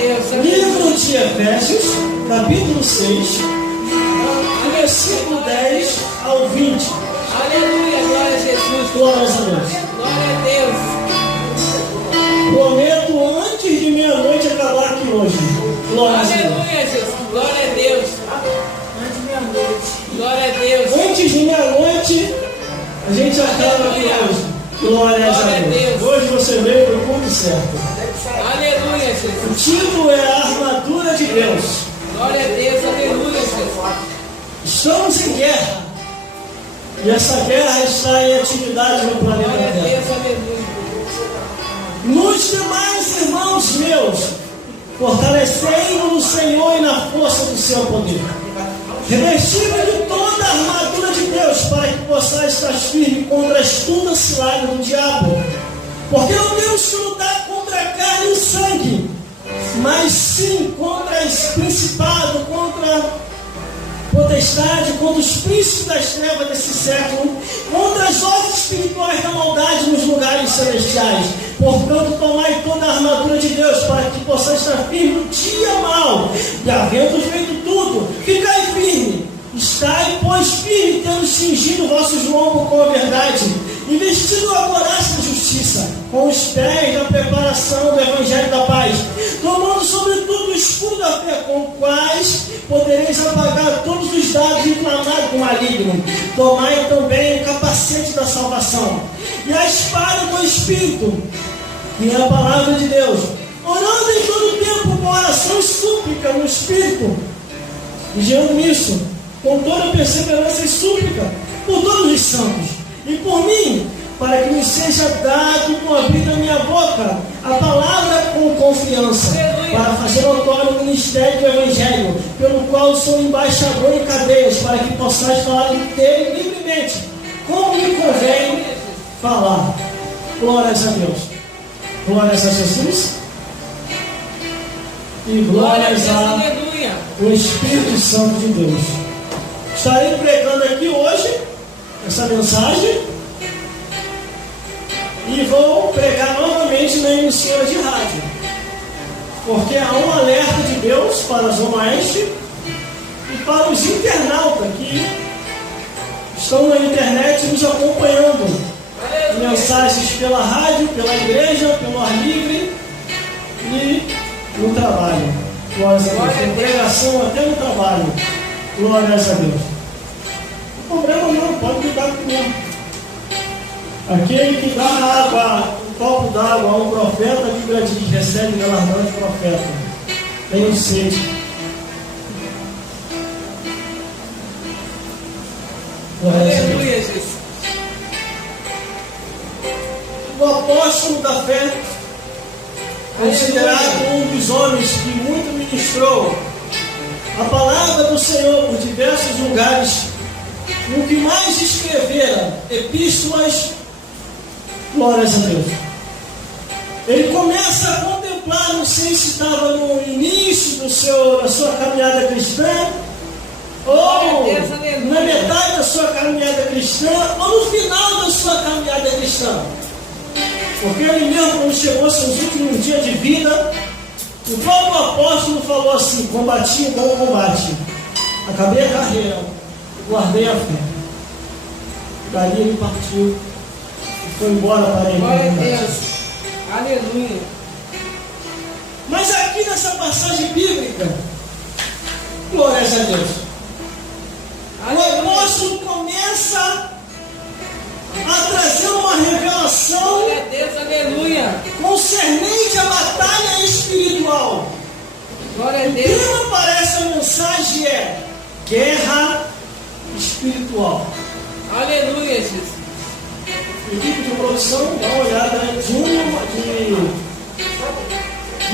Livro de Efésios, capítulo 6, versículo 10 ao 20. Aleluia, glória a Jesus. Glórias a Deus. Glória a Deus. Prometo antes de meia-noite acabar aqui hoje. Glórias a Deus. Aleluia, Jesus. Glória a Deus. Antes de meia-noite. Glória a Deus. Antes de meia-noite, a gente acaba aqui hoje. Glórias a Deus. Hoje você veio para o ponto certo. Aleluia, O Jesus. título é a armadura de Deus. Glória a Deus. Aleluia, Jesus. Estamos em guerra. E essa guerra está em atividade no planeta Glória a Terra. Deus. Aleluia. Nos demais irmãos meus, fortalecei-vos no Senhor e na força do seu poder. Revesti-vos de toda a armadura de Deus, para que possais estar firme contra a astuta cilada do diabo. Porque não temos que lutar contra a carne e o sangue, mas sim contra os principados, contra a potestade, contra os príncipes das trevas desse século, contra as hostes espirituais da maldade nos lugares celestiais. Portanto, tomai toda a armadura de Deus, para que possais estar firme no dia mau, e havendo feito tudo, ficai firme. Estai, pois, firme, tendo cingido vossos lombos com a verdade, e vestido a couraça da justiça, com os pés da preparação do evangelho da paz, tomando sobretudo o escudo da fé, com quais podereis apagar todos os dados inflamados do maligno. Tomai também o capacete da salvação e a espada do Espírito, que é a palavra de Deus, orando em todo o tempo com oração e súplica no Espírito, vigiando nisso, com toda perseverança e súplica, por todos os santos, e por mim, para que me seja dado com abrir da minha boca a palavra com confiança, para fazer notório o ministério do Evangelho, pelo qual sou embaixador em cadeias, para que possais falar dele livremente, como me convém falar. Glórias a Deus. Glórias a Jesus. E glórias ao Espírito Santo de Deus. Estarei pregando aqui hoje essa mensagem e vou pregar novamente na emissora de rádio, porque há um alerta de Deus para a Zona Oeste e para os internautas que estão na internet nos acompanhando. Mensagens pela rádio, pela igreja, pelo ar livre e no trabalho. Glórias a Deus. Tem pregação até no trabalho. Glórias a Deus. O problema não, pode lidar comigo. Aquele que dá água, um copo d'água a um profeta, a Bíblia diz, recebe galardão de profeta. Tenho sede. Aleluia, Jesus. O apóstolo da fé, considerado um dos homens que muito ministrou a palavra do Senhor por diversos lugares, o que mais escrevera epístolas, glórias a Deus. Ele começa a contemplar, não sei se estava no início da sua caminhada cristã, ou na metade da sua caminhada cristã, ou no final da sua caminhada cristã. Porque ele mesmo, quando chegou aos seus últimos dias de vida, o próprio apóstolo falou assim: combati o bom combate, acabei a carreira, guardei a fé. Dali ele partiu e foi embora para a Glória a eternidade. Deus. Aleluia. Mas aqui nessa passagem bíblica, glórias a Deus, o apóstolo começa a trazer uma revelação Glória a Deus. Aleluia. concernente à batalha espiritual. Glória a O Deus. tema para essa mensagem é guerra espiritual. Aleluia, Jesus. Equipe de produção, dá uma olhada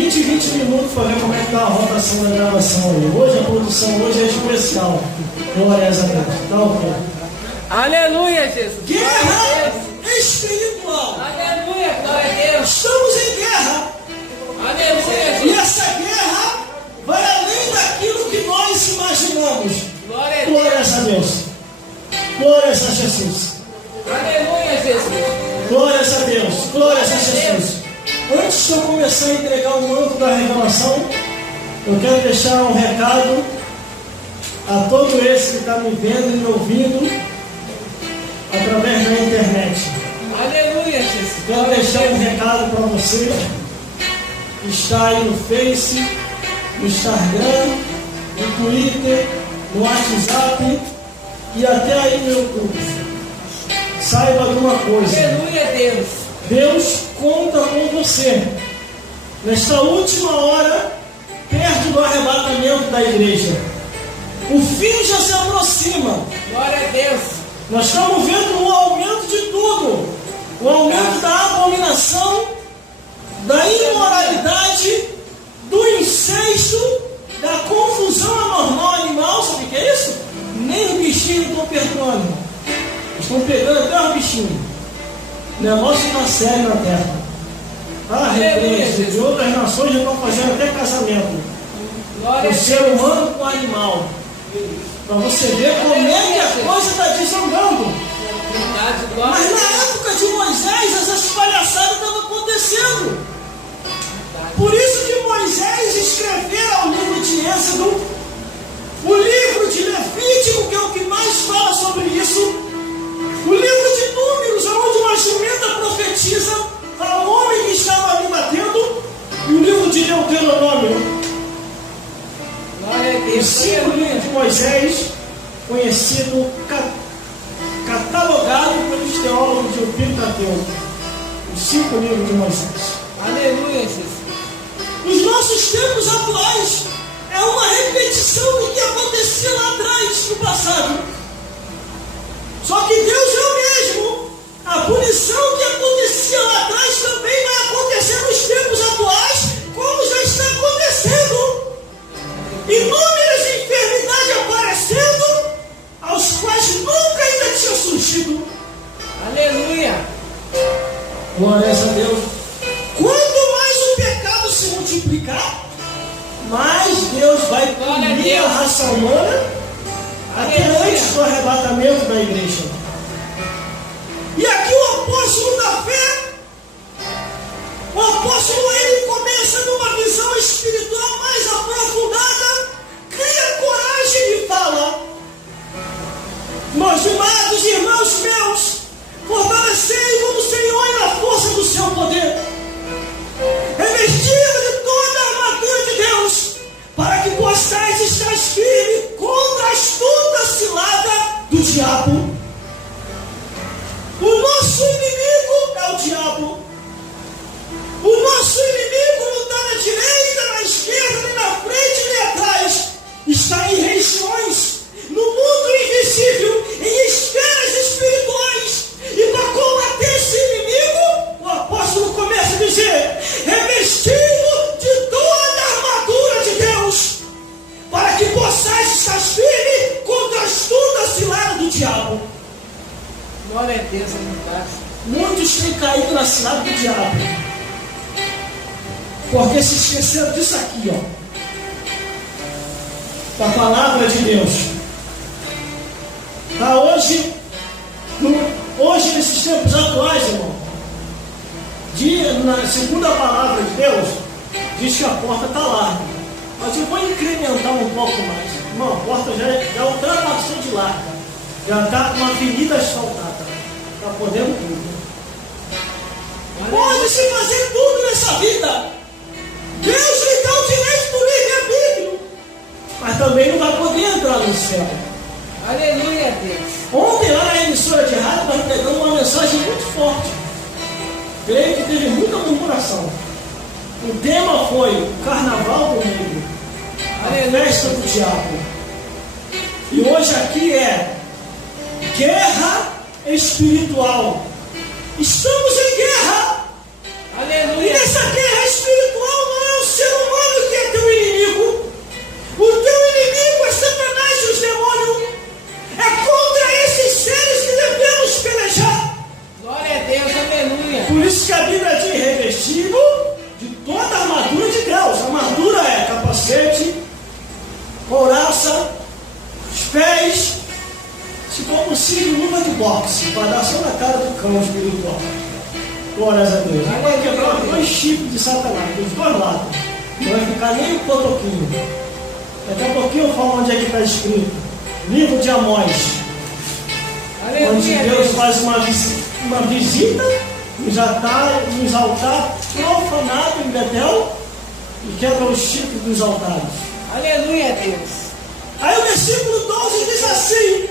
de 20 minutos para ver como é que está a rotação da gravação aí. Hoje a produção hoje é especial. Glórias a Deus. Tá ok. Aleluia, Jesus. Guerra espiritual. Aleluia, glória a Deus. Estamos em guerra. Aleluia, E Jesus. essa guerra vai além daquilo que nós imaginamos. Glória a Deus. Glórias a Deus. Glórias a Jesus. Aleluia, Jesus. Glórias a Deus. Glórias a Jesus. Antes de eu começar a a entregar o manto da revelação, eu quero deixar um recado a todo esse que está me vendo e me ouvindo através da internet. Aleluia, Jesus. Quero deixar um recado para você que está aí no Face, no Instagram, no Twitter, no WhatsApp e até aí no YouTube. Saiba de uma coisa. Aleluia, Deus. Deus conta com você. Nesta última hora, perto do arrebatamento da igreja. O fim já se aproxima. Glória a Deus. Nós estamos vendo um aumento de tudo. O aumento da abominação, da imoralidade, do incesto, da confusão anormal animal. Sabe o que é isso? Nem os bichinhos estão perdoando. Estão pegando até os bichinhos. O negócio está sério na terra. Ah, referência de outras nações já estão fazendo até casamento. O ser humano com o animal. Para você ver como é que a coisa está desandando. Mas na época de Moisés, essas palhaçadas estavam acontecendo. Por isso que Moisés escreveu o livro de Êxodo, o livro de Levítico, que é o que mais fala sobre isso, o livro de Números, onde uma jumenta profetiza ao homem que estava ali batendo, e o livro de Deuteronômio. Os 5 livros de Moisés, conhecido, catalogado pelos teólogos de Pentateuco. Os 5 livros de Moisés. Aleluia, Jesus. Os nossos tempos atuais é uma repetição do que acontecia lá atrás, no passado. Só que Deus é o mesmo. A punição que acontecia lá atrás também vai acontecer nos tempos atuais, como já está acontecendo. Inúmeras enfermidades aparecendo, aos quais nunca ainda tinha surgido. Aleluia. Glória a Deus. Quanto mais o pecado se multiplicar, mais Deus vai punir a raça humana até antes do arrebatamento da igreja. E aqui o apóstolo da fé, o apóstolo, ele começa numa visão espiritual mais aprofundada, cria coragem e fala: meus amados irmãos meus, fortalecei-vos no Senhor e na força do seu poder, revestido de toda a armadura de Deus, para que possais estar firmes contra a astuta cilada do diabo. O nosso inimigo é o diabo. O nosso inimigo não está na direita, na esquerda, nem na frente, nem atrás. Está em regiões, no mundo invisível, em esferas espirituais. E para combater esse inimigo, o apóstolo começa a dizer: revestido de toda a armadura de Deus, para que possais estar firme contra a astuta cilada do diabo. Glória a Deus, muitos têm caído na cilada do diabo, porque se esqueceram disso aqui, ó, da palavra de Deus. Tá, hoje nesses tempos atuais, irmão, na segunda palavra de Deus, diz que a porta está larga. Mas eu vou incrementar um pouco mais. Irmão, a porta já ultrapassou de larga. Já está com uma avenida asfaltada. Está podendo tudo. Pode-se fazer tudo nessa vida. Deus lhe dá o direito do livre-arbítrio, mas também não vai poder entrar no céu. Aleluia, Deus. Ontem lá na emissora de rádio nós pegamos uma mensagem muito forte. Creio que teve muita murmuração. O tema foi o Carnaval do Mundo, a festa do diabo. E hoje aqui é guerra espiritual. Estamos em guerra. Aleluia. E nessa guerra espiritual não é o ser humano que é teu inimigo. O teu inimigo é Satanás e os demônios. É contra esses seres que devemos pelejar. Glória a Deus, aleluia. Por isso que a Bíblia diz: revestido de toda a armadura de Deus. A armadura é capacete, couraça, os pés, se for possível, luva de boxe, para dar só na cara do cão espiritual. Glória a Deus. Ele vai quebrar os dois chifres de Satanás, dos dois lados. Não vai ficar nem um potoquinho. Daqui a pouquinho eu falo onde é que está escrito. Livro de Amós. Onde Deus faz uma visita nos altares profanados em Betel e quebra os chifres dos altares. Aleluia, Deus. Aí o versículo 12 diz assim: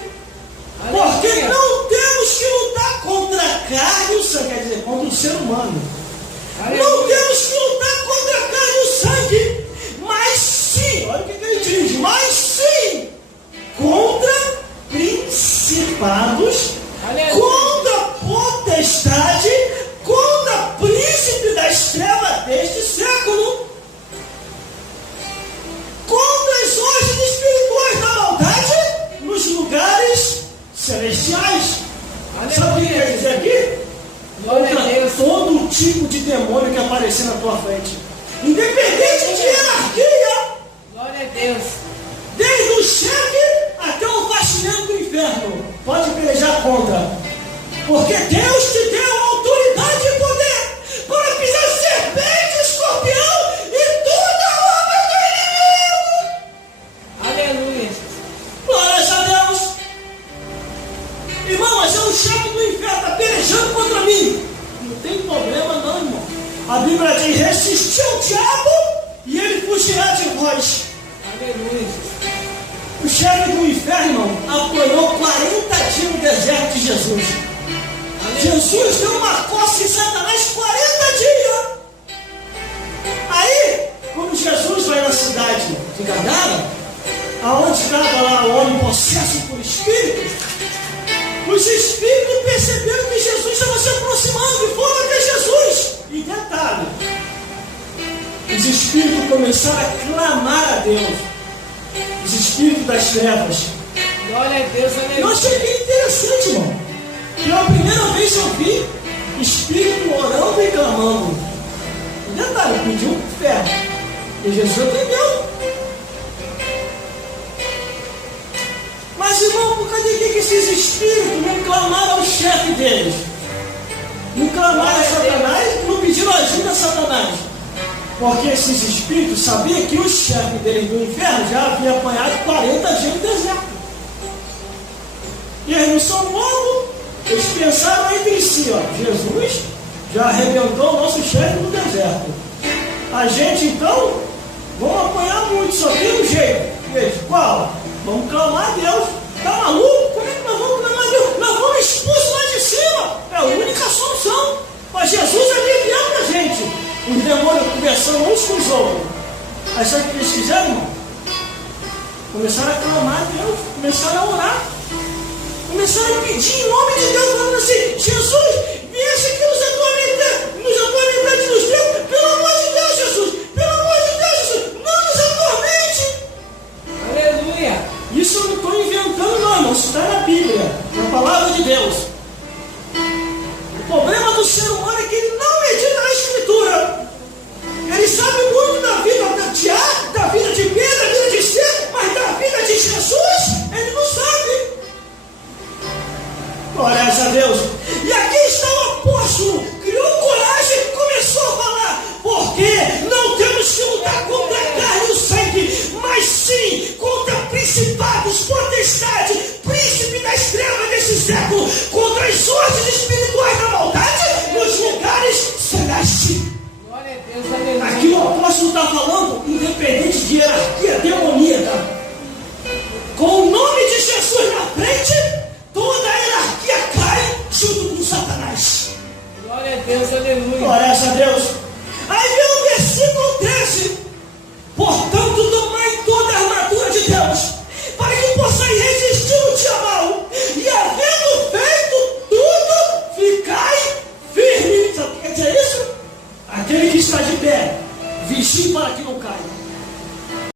porque não temos que lutar contra a carne e o sangue, quer dizer, contra o ser humano. Aleluia. Não temos que lutar contra a carne e o sangue, mas sim, olha o que ele diz, mas sim, contra principados, aleluia, contra potestade, contra príncipe das trevas deste século, contra as hostes espirituais da maldade nos lugares celestiais. Aleluia. Sabe o que quer dizer aqui? Contra todo tipo de demônio que aparecer na tua frente, independente de hierarquia. Glória a Deus. Desde o chefe até o faxineiro do inferno pode pelejar contra, porque Deus te deu autoridade e poder para pisar serpente, escorpião e toda a obra do inimigo. Aleluia. Glória a Deus. Irmão, mas é o chefe do inferno, está pelejando contra mim. Não tem problema não, irmão. A Bíblia diz: resistiu ao diabo e ele fugirá de vós. Aleluia. O chefe do inferno, irmão, apanhou 40 dias no deserto de Jesus. Aleluia. Jesus deu uma coça em Satanás 40 dias. Aí, quando Jesus vai na cidade de Gadara, aonde estava lá o homem possesso por espíritos, os espíritos perceberam que Jesus estava se aproximando e foram até Jesus. E detalhe, os espíritos começaram a clamar a Deus, os espíritos das trevas. Glória a Deus, aleluia. Eu achei bem interessante, irmão. Pela primeira vez eu vi espírito orando e clamando. E detalhe, pediu fé. E Jesus atendeu. Mas, irmão, por causa de que esses espíritos não clamaram ao chefe deles? Não clamaram a Satanás, não pediram ajuda a Satanás. Porque esses espíritos sabiam que o chefe deles do inferno já havia apanhado 40 dias no deserto. E eles não são bobos. Eles pensaram entre si, ó, Jesus já arrebentou o nosso chefe no deserto. A gente, então, vamos apanhar muito, só tem um jeito. E eles, qual? Vamos clamar a Deus. Está maluco? Como é que nós vamos clamar a Deus? Nós vamos expulsar lá de cima. É a única solução. Mas Jesus aliviando a gente. Os demônios conversando uns com os outros. Aí sabe o que eles fizeram, irmão? Começaram a clamar a Deus. Começaram a orar. Começaram a pedir em nome de Deus, falando assim: Jesus, viesse aqui nos atormentar de nos tempos. Pelo amor de Deus, Jesus. Pelo amor de Deus, Jesus. Não nos atormente. Aleluia. Isso eu não estou inventando não, irmão. Isso está na Bíblia, na palavra de Deus. O problema do ser humano é que ele não medita na Escritura. Ele sabe muito da vida de A, da vida de B, da vida de C, mas da vida de Jesus, ele não sabe. Glória a Deus. E aqui está o apóstolo, criou coragem e começou a falar: porque não temos que lutar contra a carne e o sangue, mas sim contra principados, potestades, príncipe das trevas desse século, contra as hostes espirituais da maldade nos lugares celestes. Glória a Deus, aleluia. Aqui o apóstolo está falando, independente de hierarquia demoníaca, com o nome de Jesus na frente, toda a hierarquia cai junto com Satanás. Glória a Deus, aleluia. Glória